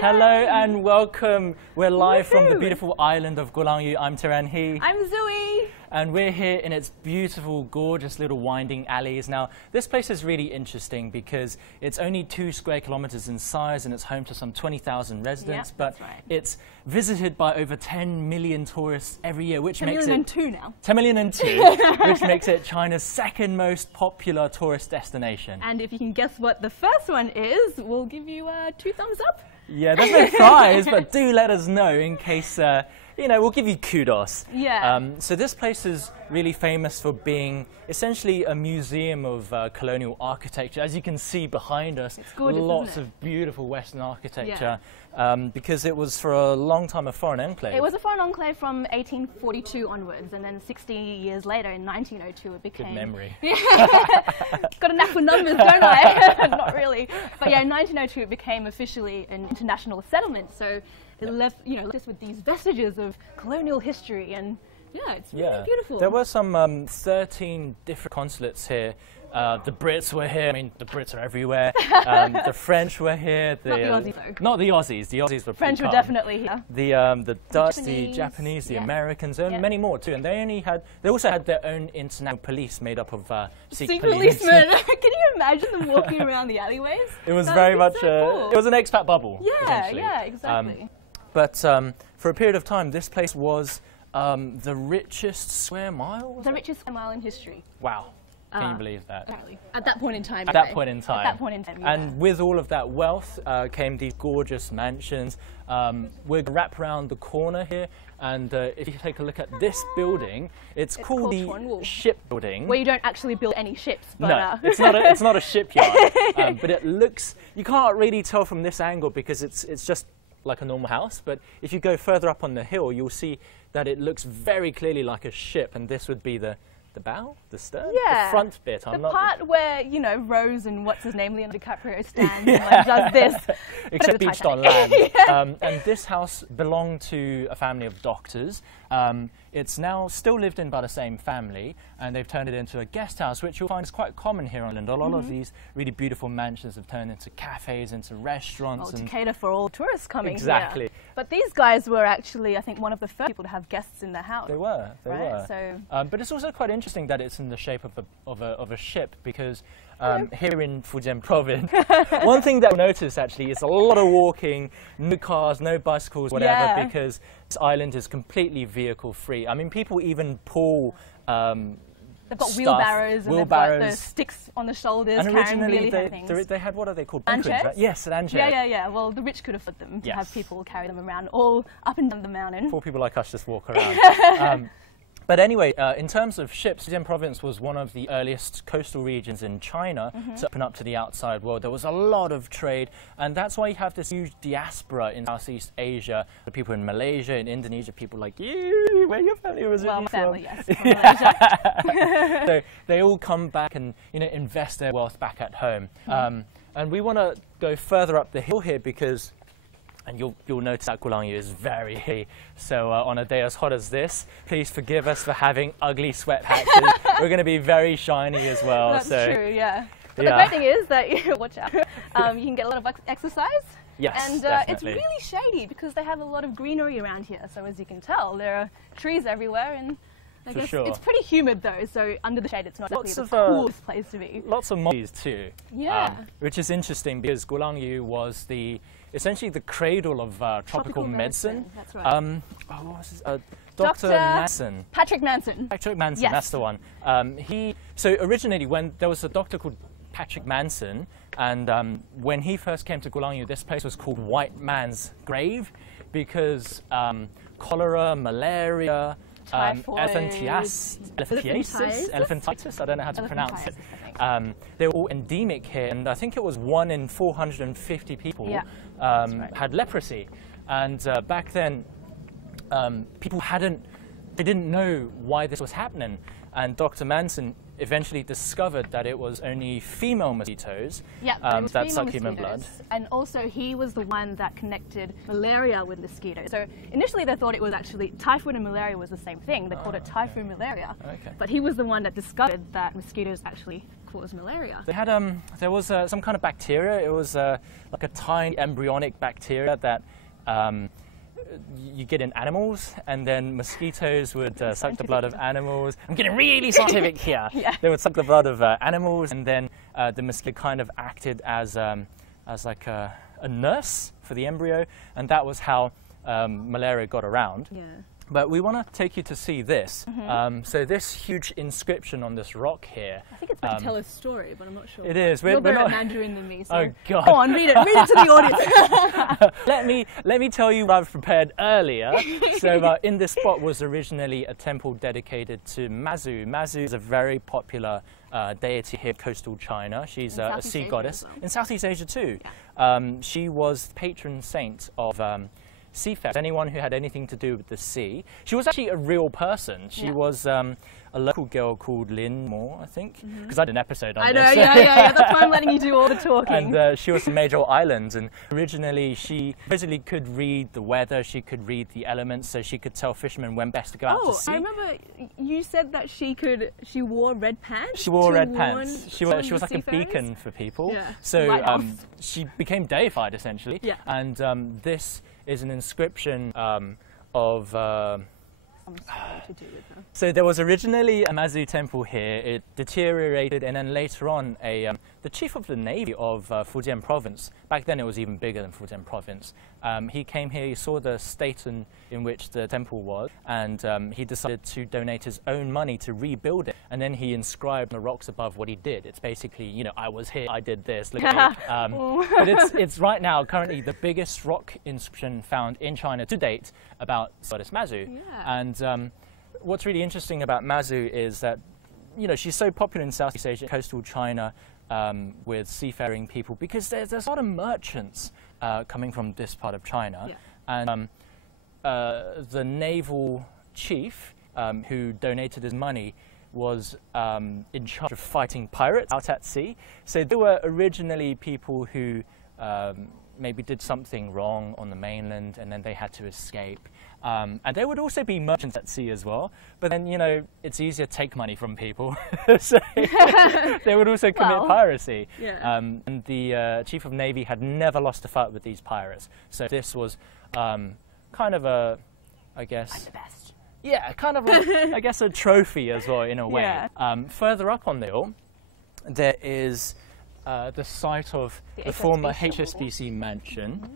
Hello and welcome. We're live from the beautiful island of Gulangyu. I'm He. I'm Zoe. And we're here in its beautiful, gorgeous little winding alleys. Now, this place is really interesting because it's only 2 square kilometers in size and it's home to some 20,000 residents. Yep, but it's visited by over 10 million tourists every year, which makes it 10,000,002 now. 10,000,002, which makes it China's second most popular tourist destination. And if you can guess what the first one is, we'll give you 2 thumbs up. Yeah, there's no prize, but do let us know in case, you know, we'll give you kudos. Yeah. So this place is really famous for being essentially a museum of colonial architecture. As you can see behind us, it's gorgeous, lots isn't it? of beautiful Western architecture, because it was for a long time a foreign enclave. It was a foreign enclave from 1842 onwards, and then 60 years later, in 1902, it became... Good memory. Got a knack for numbers, don't I? Not really. But yeah, in 1902, it became officially an international settlement. So it left, you know, just with these vestiges of colonial history, and yeah, it's really beautiful. There were some 13 different consulates here. The Brits were here. I mean, the Brits are everywhere. The French were here. Not the Aussies, though. Not the Aussies. The Aussies were French pretty were calm. definitely here. The Dutch, the Japanese, the Americans, and many more too. And they also had their own international police made up of Sikh policemen. Can you imagine them walking around the alleyways? It was very much cool. It was an expat bubble. Yeah, yeah, exactly. But for a period of time, this place was the richest square mile. The richest square mile in history. Wow. Can you believe that? Apparently. At that point in time. At that point in time. At that point in time, yeah. And with all of that wealth came these gorgeous mansions. We're wrapped around the corner here, and if you take a look at this building, it's called the shipbuilding. Where you don't actually build any ships. But, no, it's not a shipyard, but it looks, you can't really tell from this angle because it's just like a normal house, but if you go further up on the hill, you'll see that it looks very clearly like a ship, and this would be the bow, the stern, the front bit. The part where, you know, Rose and what's his name, Leonardo DiCaprio stands and like, does this. Except beached on land. And this house belonged to a family of doctors. It's now still lived in by the same family, and they've turned it into a guest house, which you'll find is quite common here on Island. A lot of these really beautiful mansions have turned into cafes, into restaurants. To cater for all tourists coming Exactly. here. But these guys were actually, I think, one of the first people to have guests in their house. They were. So, but it's also quite interesting that it's in the shape of a ship, because here in Fujian province, one thing that you'll notice actually is a lot of walking, no cars, no bicycles, whatever, because this island is completely vehicle free. I mean, people even pull they've got wheelbarrows and they've got the sticks on the shoulders, and carrying really heavy things. They had, what are they called? Anchors? Right? Yes, an anchor. Yeah. Well, the rich could afford them to have people carry them around all up and down the mountain. Poor people like us just walk around. But anyway, in terms of ships, Fujian province was one of the earliest coastal regions in China to open up to the outside world. There was a lot of trade, and that's why you have this huge diaspora in Southeast Asia. The people in Malaysia, in Indonesia, people like you, where your family was from? Family, yes, from Malaysia. So they all come back and, you know, invest their wealth back at home. And we want to go further up the hill here because, and you'll notice that Gulangyu is very hilly. So on a day as hot as this, please forgive us for having ugly sweat patches. We're going to be very shiny as well. That's true, yeah. But the great thing is that, watch out, you can get a lot of exercise. Yes, and definitely. It's really shady because they have a lot of greenery around here. So as you can tell, there are trees everywhere, and I guess it's pretty humid though, so under the shade it's not exactly the coolest place to be. Lots of monkeys too. Yeah. Which is interesting because Gulangyu was essentially the cradle of tropical medicine. That's right. What was his, Dr. Manson. Patrick Manson. Patrick Manson, yes. That's the one. So originally when there was a doctor called Patrick Manson, and when he first came to Gulangyu, this place was called White Man's Grave because cholera, malaria, elephantiasis, I don't know how to pronounce it. They were all endemic here, and I think it was 1 in 450 people had leprosy. And back then, people they didn't know why this was happening. And Dr. Manson eventually discovered that it was only female mosquitoes that suck human blood. And also he was the one that connected malaria with mosquitoes. So initially they thought it was actually typhoid and malaria was the same thing. They called it typhoid malaria. Okay. But he was the one that discovered that mosquitoes actually cause malaria. They had there was some kind of bacteria. It was like a tiny embryonic bacteria that you get in animals, and then mosquitoes would suck the blood of animals. I'm getting really scientific here. Yeah. They would suck the blood of animals, and then the mosquito kind of acted as like a nurse for the embryo, and that was how malaria got around. Yeah. But we want to take you to see this. So this huge inscription on this rock here. I think it's meant to tell a story, but I'm not sure. It is. You're better at Mandarin than me. So Oh God! Go on, read it. Read it to the audience. let me tell you what I've prepared earlier. So in this spot was originally a temple dedicated to Mazu. Mazu is a very popular deity here in coastal China. She's a sea goddess in Southeast Asia too. Yeah. She was the patron saint of seafarers, anyone who had anything to do with the sea. She was actually a real person. She was a local girl called Lin Mo, I think, because I did an episode on this. Yeah. That's why I'm letting you do all the talking. And she was from Major Islands, and originally she basically could read the weather, she could read the elements, so she could tell fishermen when best to go out to sea. I remember you said that she wore red pants. She wore red pants. She was like a beacon for people. Yeah. So she became deified essentially. Yeah. And this is an inscription of. So there was originally a Mazu temple here. It deteriorated, and then later on, the chief of the navy of Fujian province. Back then, it was even bigger than Fujian province. He came here. He saw the state in which the temple was, and he decided to donate his own money to rebuild it. And then he inscribed on the rocks above what he did. It's basically, you know, I was here, I did this. Look at me. But it's right now currently the biggest rock inscription found in China to date about goddess Mazu. Yeah. And what's really interesting about Mazu is that, you know, she's so popular in Southeast Asia, coastal China, with seafaring people, because there's a lot of merchants coming from this part of China. Yeah. And the naval chief who donated his money was in charge of fighting pirates out at sea. So there were originally people who maybe did something wrong on the mainland, and then they had to escape. And there would also be merchants at sea as well. But then, you know, it's easier to take money from people. So they would also commit piracy. Yeah. And the Chief of Navy had never lost a fight with these pirates. So this was kind of a, I guess... I'm the best. Yeah, kind of, I guess, a trophy as well, in a way. Yeah. Further up on the hill, there is the site of the former HSBC mansion.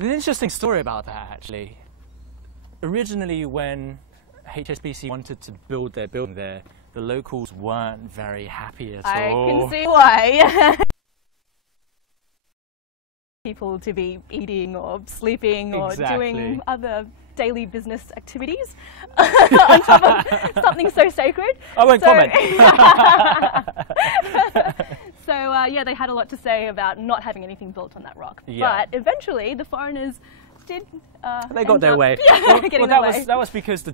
An interesting story about that, actually. Originally, when HSBC wanted to build their building there, the locals weren't very happy at all. I can see why. People to be eating or sleeping or doing other daily business activities on top of something so sacred. I won't comment. So yeah, they had a lot to say about not having anything built on that rock. Yeah. But eventually, the foreigners did. They got their way. That was because the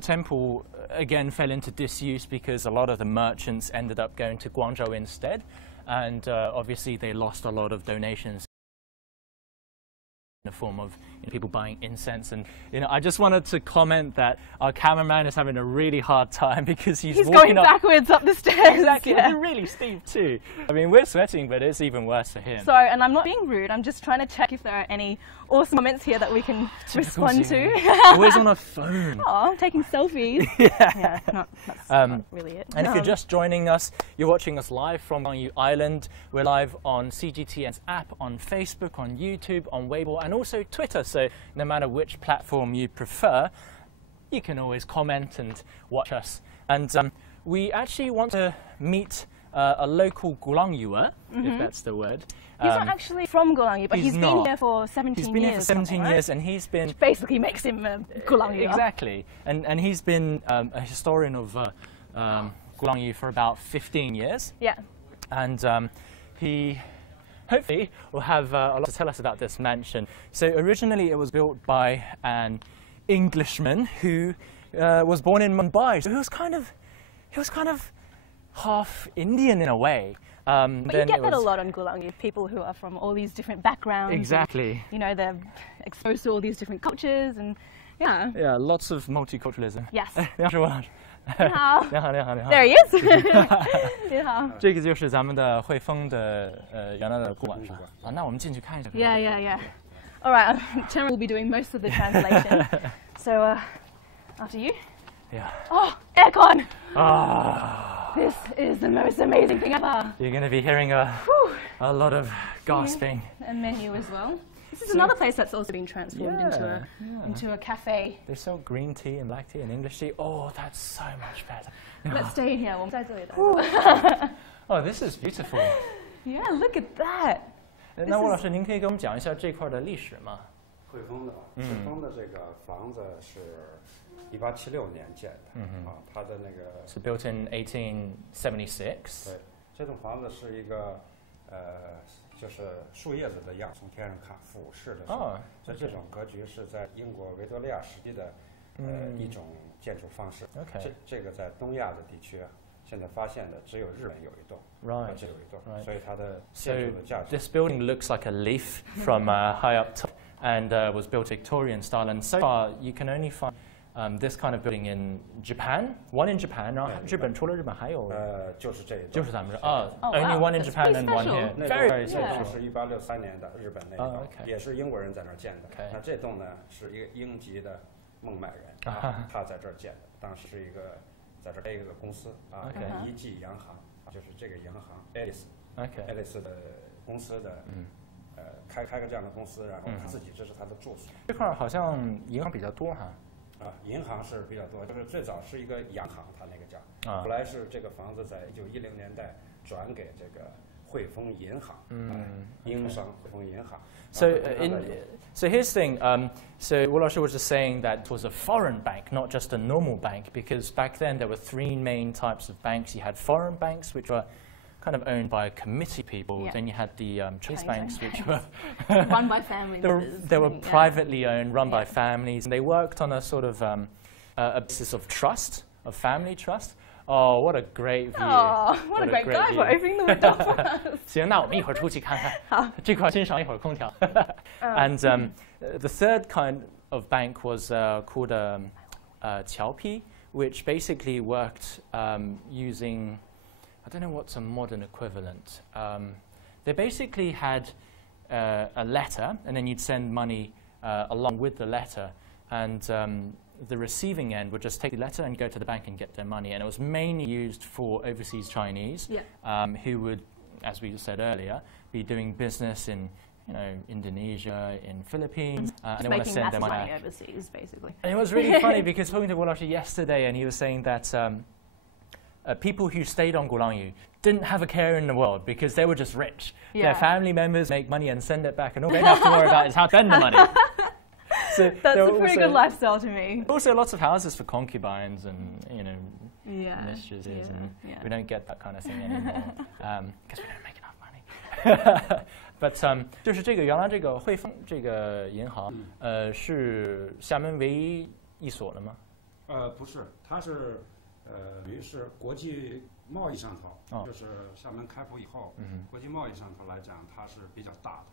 temple again fell into disuse because a lot of the merchants ended up going to Guangzhou instead, and obviously they lost a lot of donations in the form of people buying incense. And I just wanted to comment that our cameraman is having a really hard time because he's walking going backwards up the stairs. Exactly. Yeah. They're really steep too. I mean, we're sweating, but it's even worse for him. Sorry, and I'm not being rude. I'm just trying to check if there are any awesome comments here that we can respond to. Always on a phone. Oh, taking selfies. Yeah. That's not really it. And if you're just joining us, you're watching us live from Gulangyu Island. We're live on CGTN's app, on Facebook, on YouTube, on Weibo, and also Twitter. So no matter which platform you prefer, you can always comment and watch us. And we actually want to meet a local Gulangyuer, if that's the word. He's not actually from Gulangyu, but he's been here for 17 years. He's been here for 17 years, right? and he's been... Which basically makes him a Gulangyu. Exactly. And he's been a historian of Gulangyu for about 15 years. Yeah. And he hopefully will have a lot to tell us about this mansion. So originally it was built by an Englishman who was born in Mumbai. So he was kind of he was kind of half Indian in a way. But you get that a lot on Gulangyu, people who are from all these different backgrounds. Exactly. And, they're exposed to all these different cultures and, yeah. Yeah, lots of multiculturalism. Yes. 你好，你好，你好，你好。 There he is. 你好。这个就是咱们的汇丰的原来的故馆是吧？啊，那我们进去看一下。Yeah. All right, Chen will be doing most of the translation. So, after you. Yeah. Oh, aircon. Ah. This is the most amazing thing ever. You're going to be hearing a lot of gasping. A menu as well. This is another place that's also been transformed into a cafe. They sell green tea and black tea and English tea. Oh, that's so much better. Let's stay in here. Oh, this is beautiful. Yeah, look at that. 那吴老师，您可以给我们讲一下这块的历史吗？汇丰的，汇丰的这个房子是1876年建的，它的那个是 built in 1876。对，这栋房子是一个就是树叶子的样，从天上看俯视的时候，所以这种格局是在英国维多利亚时期的一种建筑方式。这个在东亚的地区现在发现的只有日本有一栋，只有一栋，所以它的建筑的价值。 This building looks like a leaf from high up top and was built Victorian style. And so far, you can only find this kind of building in Japan. One in Japan. 然后日本除了日本还有就是这一栋，就是咱们这only one in Japan and one here. very special. 是1863年的日本那一栋，也是英国人在那儿建的。那这栋呢是一个英籍的孟买人，他在这儿建的。当时是一个在这儿一个公司一季洋行，就是这个洋行 Alice 的公司的开个这样的公司，然后他自己这是他的住所。这块好像银行比较多哈。 银行是比较多，就是最早是一个洋行，它那个叫，后来是这个房子在1910年代转给这个汇丰银行，英商汇丰银行。So here's the thing. So Woloshi was just saying that it was a foreign bank, not just a normal bank, because back then there were three main types of banks. You had foreign banks, which were kind of owned by committee people. Yeah. Then you had the Chinese banks, which were run by families. They were privately owned, run by families, and they worked on a sort of a basis of trust, of family trust. Oh, what a great view! Oh, what a great guy for opening the window for us. 行，那我们一会儿出去看看。好，这块欣赏一会儿空调。And the third kind of bank was called Qiaopi, which basically worked using. I don't know what's a modern equivalent. They basically had a letter, and then you'd send money along with the letter, and the receiving end would just take the letter and go to the bank and get their money. And it was mainly used for overseas Chinese who would, as we said earlier, be doing business in Indonesia, in Philippines, and they want to send their money overseas, basically. And it was really funny because talking to Woloshi yesterday, and he was saying that people who stayed on Gulangyu didn't have a care in the world because they were just rich. Their family members make money and send it back, and all they have to worry about is how to spend the money. So that's a pretty good lifestyle to me. Also, lots of houses for concubines and mistresses, and we don't get that kind of thing anymore because we don't make enough money. But 就是这个原来这个汇丰这个银行是厦门唯一一所的吗？不是，它是于是国际贸易上头，就是厦门开埠以后，国际贸易上头来讲，它是比较大的。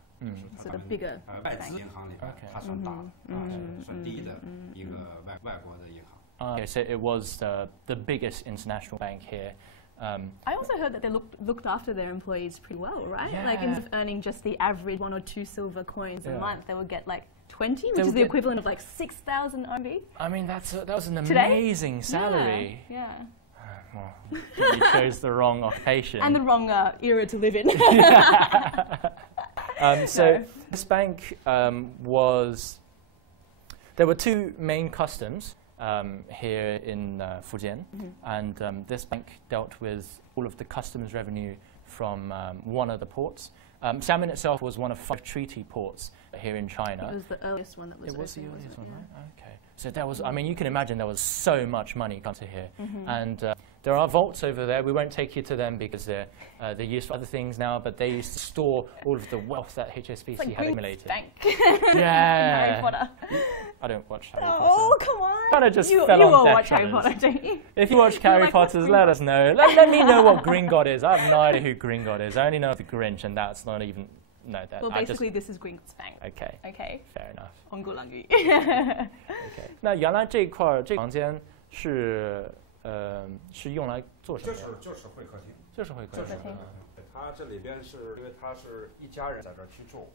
是的 bigger 外资银行里边，它算大的，算第一的一个外国的银行。Okay, so it was the biggest international bank here. I also heard that they looked after their employees pretty well, right? Yeah. Like instead of earning just the average 1 or 2 silver coins a month, they would get like 20, which is the equivalent of like 6,000 RMB. I mean, that was an amazing salary. Yeah. Well, you chose the wrong occupation. And the wrong era to live in. So this bank was. There were two main customs here in Fujian, and this bank dealt with all of the customs revenue from one of the ports. Xiamen itself was one of 5 treaty ports here in China. It was the earliest one that was. It was the earliest one, right? Okay. So there was, I mean, you can imagine there was so much money come to here. And there are vaults over there. We won't take you to them because they're used for other things now, but they used to store all of the wealth that HSBC had accumulated. Bank. Yeah. Harry Potter. I don't watch Harry Potter. Oh, come on. Kind of just you fell on all deaf watch Harry shoulders. Potter, don't you? If you watch Harry Potter, let us know. Let me know what Gringotts is. I have no idea who Gringotts is. I only know the Grinch, and that's not even... No, that. Well, basically, this is Gringotts Bank. Okay. Okay. Fair enough. On Gulangyu. Okay. 那原来这一块儿这个房间是用来做什么？就是会客厅。就是会客厅。它这里边是因为它是一家人在这儿居住，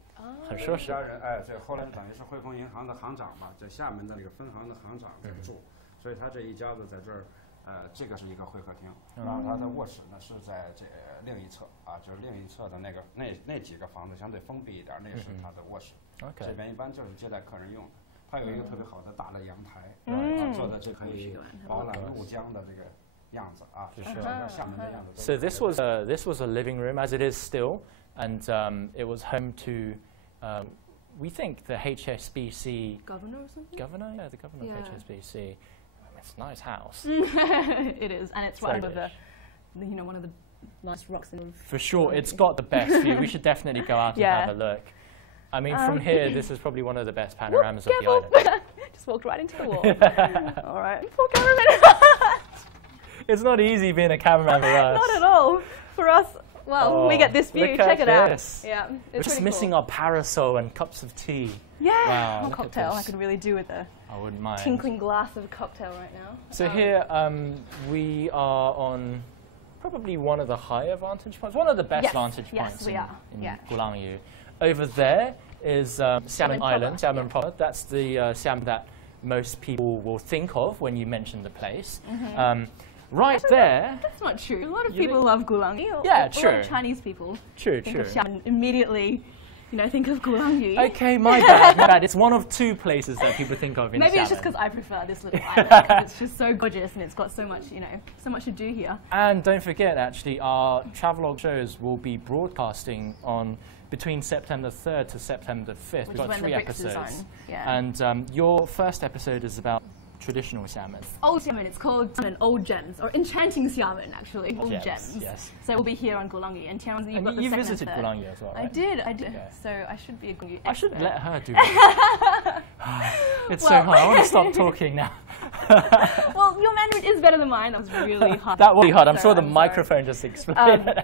很奢侈。一家人对，后来等于是汇丰银行的行长嘛，在厦门的那个分行的行长在住，所以他这一家子在这儿，这个是一个会客厅，然后他的卧室呢是在这另一侧啊，就是另一侧的那几个房子相对封闭一点，那是他的卧室。这边一般就是接待客人用的。它有一个特别好的大的阳台，做的这可以饱览怒江的这个样子啊，就是厦门的样子。So this was a living room, as it is still, and it was home to, we think, the HSBC governor or something. Governor, yeah, the governor of HSBC. It's a nice house. It is, and it's right over the, one of the nice rocks in the. For sure, it's got the best view. We should definitely go out and have a look. I mean, from here, this is probably one of the best panoramas of the island. Just walked right into the wall. All right, poor cameraman. It's not easy being a cameraman for us. Not at all. For us, well, we get this view. Check it out. Yeah, it's just missing our parasol and cups of tea. Yeah, wow, a cocktail I could really do with a I wouldn't mind. Tinkling glass of a cocktail right now. So here we are on probably one of the higher vantage points, one of the best vantage points in Gulangyu. Over there is Xiamen Island, Xiamen proper. That's the Xiamen that most people will think of when you mention the place. Right there. That's not true. A lot of people love Gulangyu. Yeah, true. A lot of Chinese people think of Xiamen immediately, think of Gulangyu. Okay, my bad, my bad. It's one of 2 places that people think of in Maybe Xiamen. It's just because I prefer this little island. It's just so gorgeous and it's got so much, so much to do here. And don't forget, actually, our travelogue shows will be broadcasting on between September 3rd to September 5th. We've got 3 episodes. And your first episode is about traditional Xiamen. Old Xiamen, it's called Old Gems, or Enchanting Xiamen, actually. Old Gems. Yes. So we'll be here on Gulangyu. And Tianzi, you visited Gulangyu as well, right? I did. Yeah. So I should be a Gulangyu expert. I should let her do that. It's so hard. I want to stop talking now. Well, your Mandarin is better than mine. That was really hard. That was hard. I'm sure the microphone just exploded.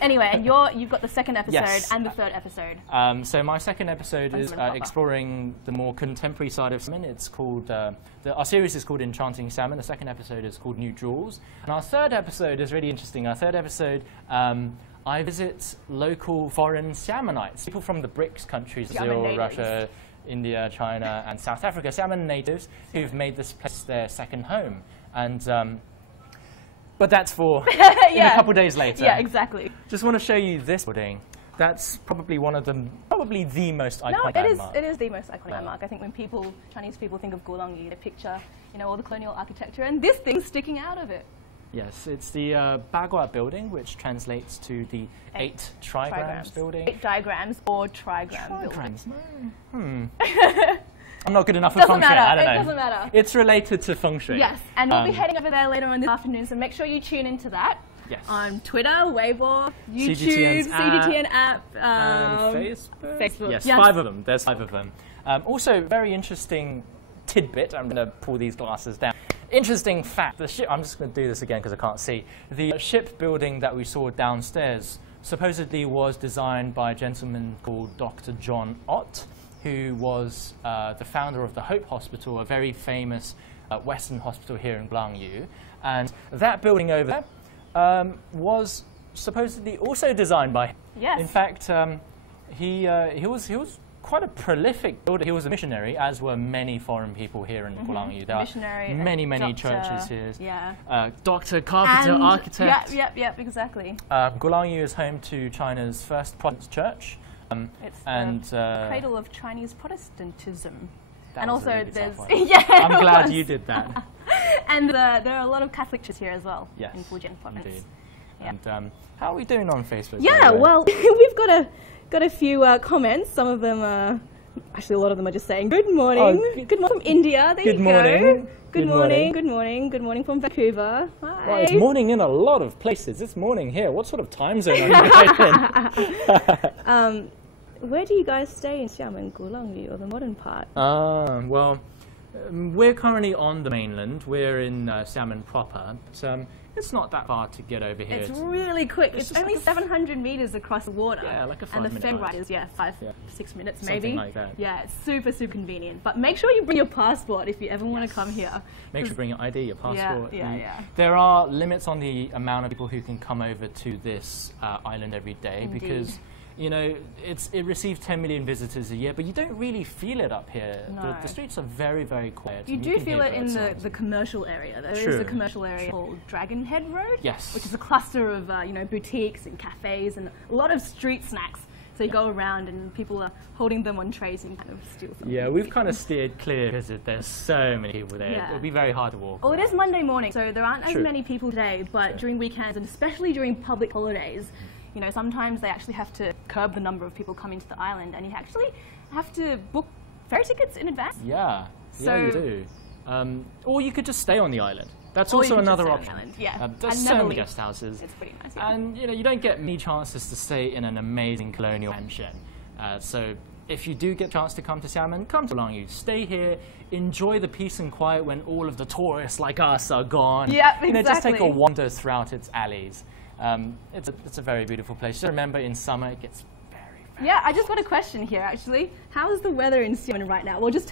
Anyway, you've got the 2nd episode and the 3rd episode. So my 2nd episode is exploring the more contemporary side of Xiamen. It's called, our series is called Enchanting Xiamen. The 2nd episode is called New Jewels. And our 3rd episode is really interesting. Our 3rd episode, I visit local foreign Xiamenites, people from the BRICS countries, Brazil, Russia, India, China, and South Africa, Xiamen natives who've made this place their 2nd home. And but that's for in a couple days later. Yeah, exactly. Just want to show you this building. That's probably probably the most iconic landmark. It is the most iconic landmark. I think when Chinese people think of Gulangyu, they picture, all the colonial architecture, and this thing's sticking out of it. Yes, it's the Bagua building, which translates to the 8 trigrams building. 8 diagrams or trigram building. I'm not good enough for feng shui. I don't know. It doesn't matter. It's related to feng shui. Yes, and we'll be heading over there later on this afternoon, so make sure you tune into that. Yes. On Twitter, Weibo, YouTube, CGTN app, and Facebook. Yes, 5 of them. There's 5 of them. Also, very interesting tidbit. I'm going to pull these glasses down. Interesting fact. The ship. I'm just going to do this again because I can't see. The ship building that we saw downstairs supposedly was designed by a gentleman called Dr. John Ott, who was the founder of the Hope Hospital, a very famous Western hospital here in Gulangyu. And that building over there was supposedly also designed by him. Yes. In fact, he was quite a prolific builder. He was a missionary, as were many foreign people here in Gulangyu. There missionary, are many doctor, churches here. Yeah. Doctor, carpenter, architect. Yep, exactly. Gulangyu is home to China's first Protestant church. It's the cradle of Chinese Protestantism. And also there's... I'm glad you did that. And there are a lot of Catholic churches here as well in Fujian province. Indeed. Yeah. And how are we doing on Facebook? Yeah, well, we've got a few comments. Some of them are, actually a lot of them are just saying, good morning. Oh, good morning from India. There good you morning. go. Good morning. Good morning. Good morning from Vancouver. Hi. Well, it's morning in a lot of places. It's morning here. What sort of time zone are you guys in? Where do you guys stay in Xiamen鼓浪屿, or the modern part? Well, we're currently on the mainland. We're in Xiamen proper. But, it's not that far to get over here. It's really quick. It's only like 700 meters across the water. Yeah, like a 5 And the minute ferry ride. ride is 6 minutes maybe. Something like that. Yeah, it's super convenient. But make sure you bring your passport if you ever want to come here. Make sure you bring your ID, your passport. Yeah. There are limits on the amount of people who can come over to this island every day. Indeed. Because, you know, it receives 10 million visitors a year, but you don't really feel it up here. No. The streets are very, very quiet. You do feel it in the commercial area. There is a commercial area called Dragon Head Road, yes, which is a cluster of boutiques and cafes and a lot of street snacks. So you go around and people are holding them on trays and kind of steal something. Yeah, we've kind of steered clear because there's so many people there. Yeah. It'll be very hard to walk. Well, it is Monday morning, so there aren't as many people today, but during weekends and especially during public holidays, you know, sometimes they actually have to curb the number of people coming to the island, and you actually have to book ferry tickets in advance. Yeah, So you do. Or you could just stay on the island. That's also another option. Yeah, there's so many guest houses. It's pretty nice. Yeah. And you know, you don't get many chances to stay in an amazing colonial mansion. So if you do get a chance to come to Xiamen, come to Gulangyu. Stay here, enjoy the peace and quiet when all of the tourists like us are gone. Yeah, exactly. You know, just take a wander throughout its alleys. It's a very beautiful place. Just remember, in summer it gets very Yeah, I just got a question here actually. How is the weather in Xiamen right now? Well, just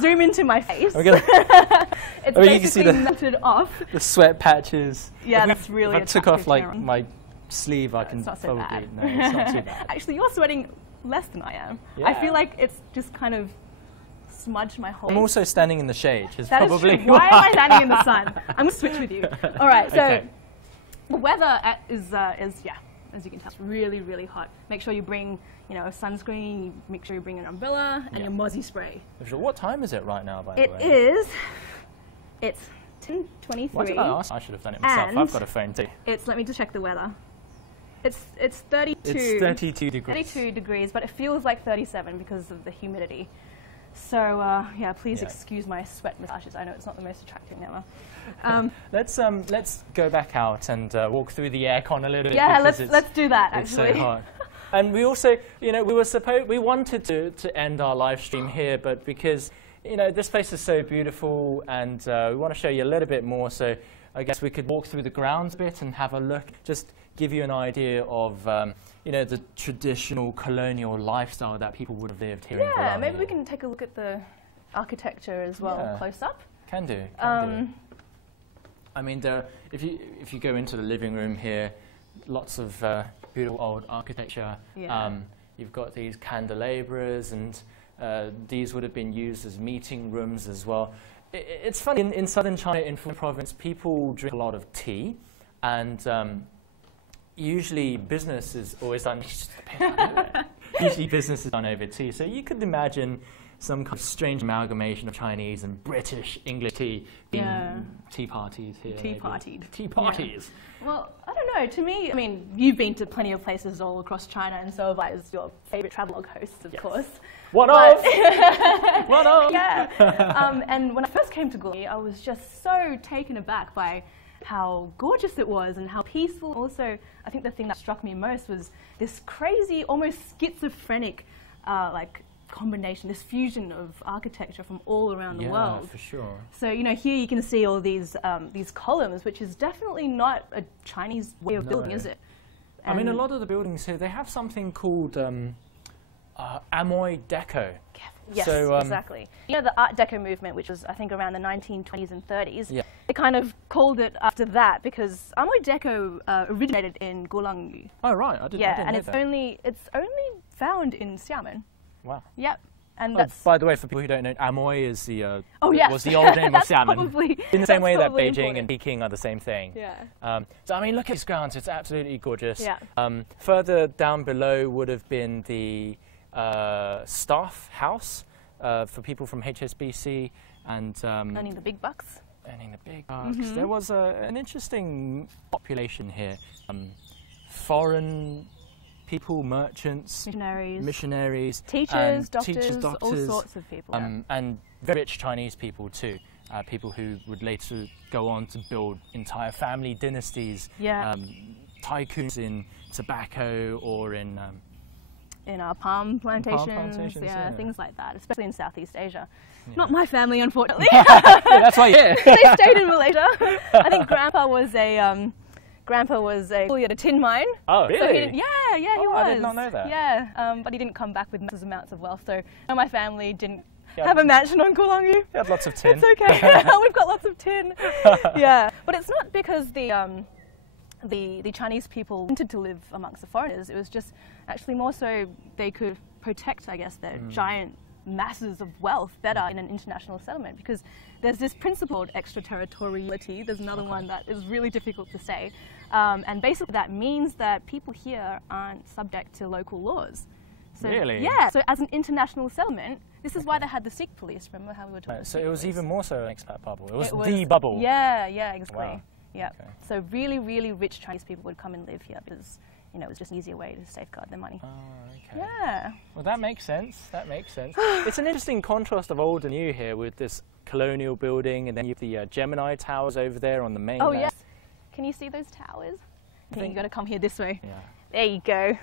zoom into my face. It's basically melted off. The sweat patches. Yeah, that's really. If I took off like my sleeve, I can it's not so probably. bad. No, it's not too bad. Actually, you're sweating less than I am. Yeah. I feel like it's just kind of smudged my whole. I'm also standing in the shade. That is true. Why am I standing in the sun? I'm gonna switch with you. All right. So Okay. the weather is yeah, as you can tell, it's really hot. Make sure you bring a sunscreen. Make sure you bring an umbrella and your mozzie spray. What time is it right now, by the way? It is. It's 10:23. Why did I ask? I should have done it myself. And I've got a phone too. Let me just check the weather. It's 32. It's 32 degrees. 32 degrees, but it feels like 37 because of the humidity. So yeah, please excuse my sweat massages. I know it's not the most attractive ever. Let's go back out and walk through the aircon a little bit. Yeah, let's do that. Actually, it's so hot. And we also, we wanted to end our live stream here, but because this place is so beautiful and we want to show you a little bit more, so I guess we could walk through the grounds a bit and have a look, just give you an idea of the traditional colonial lifestyle that people would have lived here in Gulangyu. Yeah, maybe we can take a look at the architecture as well, close up. Can do. I mean, if you go into the living room here, lots of beautiful old architecture. Yeah. You've got these candelabras, and these would have been used as meeting rooms as well. It's funny, in southern China, in Fujian province, people drink a lot of tea, and usually business is always done. Usually business is done over tea. So you could imagine some kind of strange amalgamation of Chinese and British English tea being tea parties here. Tea parties. Tea parties. Yeah. Well, I don't know. To me, I mean, you've been to plenty of places all across China, and so have I, as your favourite travelogue host, of course. What of? What of? Yeah. And when I first came to Gulangyu, I was just so taken aback by how gorgeous it was and how peaceful. Also, I think the thing that struck me most was this crazy, almost schizophrenic, combination, this fusion of architecture from all around the world. Yeah, for sure. So here you can see all these columns, which is definitely not a Chinese way of building, is it? I mean, a lot of the buildings here, they have something called Amoy Deco. Yes, so, exactly. The Art Deco movement, which was, I think, around the 1920s and 30s, they kind of called it after that because Amoy Deco originated in Gulangyu. Oh, right. I didn't know and it's that. only found in Xiamen. Wow. Yep. And that's, by the way, for people who don't know, Amoy is was the old name of Xiamen. In the same way that Beijing and Peking are the same thing. Yeah. So I mean, look at these grounds; it's absolutely gorgeous. Yeah. Further down below would have been the staff house for people from HSBC and earning the big bucks. owning the big parks. There was an interesting population here. Foreign people, merchants, missionaries, teachers, doctors, all sorts of people. And very rich Chinese people too. People who would later go on to build entire family dynasties. Tycoons in tobacco or in our palm plantations, things like that, especially in Southeast Asia. Not my family, unfortunately. That's why they stayed in Malaysia. I think Grandpa was a employee at a tin mine. Oh, really? So he was. I did not know that. Yeah, but he didn't come back with massive amounts of wealth. So my family didn't have a mansion on Gulangyu. You had lots of tin. It's okay. We've got lots of tin. Yeah, but it's not because the Chinese people wanted to live amongst the foreigners. It was just actually more so they could protect, I guess, their giant masses of wealth better in an international settlement, because there's this principle called extraterritoriality. There's another one that is really difficult to say. And basically that means that people here aren't subject to local laws. So, really? Yeah, so as an international settlement, this is why they had the Sikh police. Remember how we were talking so it was even more so an expat bubble. It was the bubble. Yeah, exactly. Wow. Yeah. Okay. So really, really rich Chinese people would come and live here because, you know, it was just an easier way to safeguard their money. Oh, okay. Yeah. Well, that makes sense. That makes sense. It's an interesting contrast of old and new here with this colonial building, and then you have the Gemini towers over there on the mainland. Oh, yes. Can you see those towers? I think you've got to come here this way. Yeah. There you go.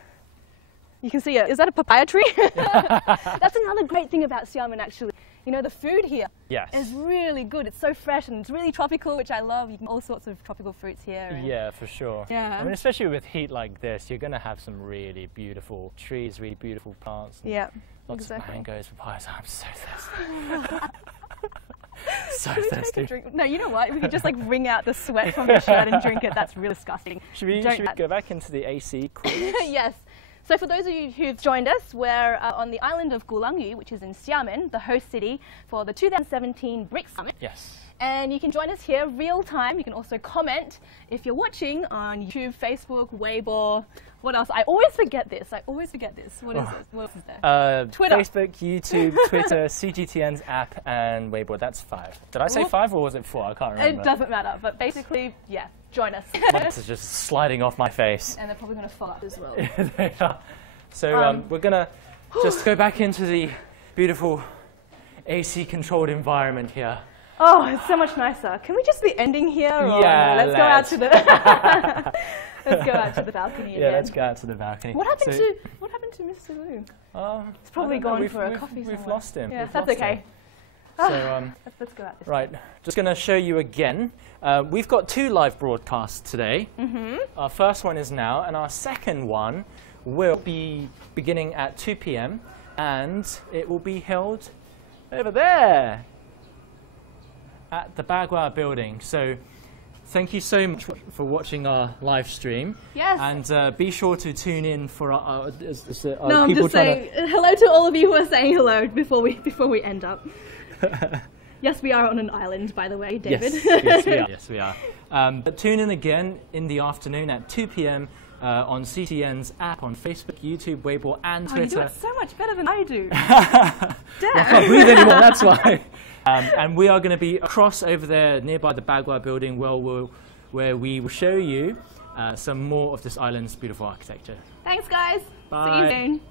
You can see it. Is that a papaya tree? That's another great thing about Xiamen, actually. You know, the food here is really good. It's so fresh and it's really tropical, which I love. You can get all sorts of tropical fruits here. Yeah, for sure. Yeah. I mean, especially with heat like this, you're going to have some really beautiful trees, really beautiful plants. Yeah. Lots of mangoes, papayas. I'm so thirsty. So thirsty. No, you know what? We could just like wring out the sweat from your shirt and drink it. That's really disgusting. Should we go back into the AC quiz? Yes. So for those of you who've joined us, we're on the island of Gulangyu, which is in Xiamen, the host city for the 2017 BRICS Summit. Yes. And you can join us here real time. You can also comment if you're watching on YouTube, Facebook, Weibo. What else? I always forget this. What is this? What is there? Twitter. Facebook, YouTube, Twitter, CGTN's app, and Weibo. That's 5. Did I say 5 or was it 4? I can't remember. It doesn't matter. But basically, yeah, join us. This is just sliding off my face. And they're probably going to fall up as well. They are. So we're going to just go back into the beautiful AC-controlled environment here. Oh, it's so much nicer. Can we just be ending here? Or yeah, let's go out to the let's go out to the balcony again. Yeah, let's go out to the balcony. What happened to Mr. Liu? He's probably gone for a coffee somewhere. We've lost him. Yeah, that's okay. So let's go out this way. Just going to show you again. We've got 2 live broadcasts today. Our first one is now, and our second one will be beginning at 2 p.m. and it will be held over there at the Bagua building. So thank you so much for watching our live stream. Yes. And be sure to tune in for our no, I'm just saying hello to all of you who are saying hello before we end up. Yes, we are on an island, by the way, David. Yes, we are. Yes, we are. But tune in again in the afternoon at 2 p.m. On CGTN's app, on Facebook, YouTube, Weibo, and Twitter. You do it so much better than I do. I can't breathe anymore, that's why. And we are going to be across over there nearby the Bagua building where we will show you some more of this island's beautiful architecture. Thanks, guys. Bye. See you soon.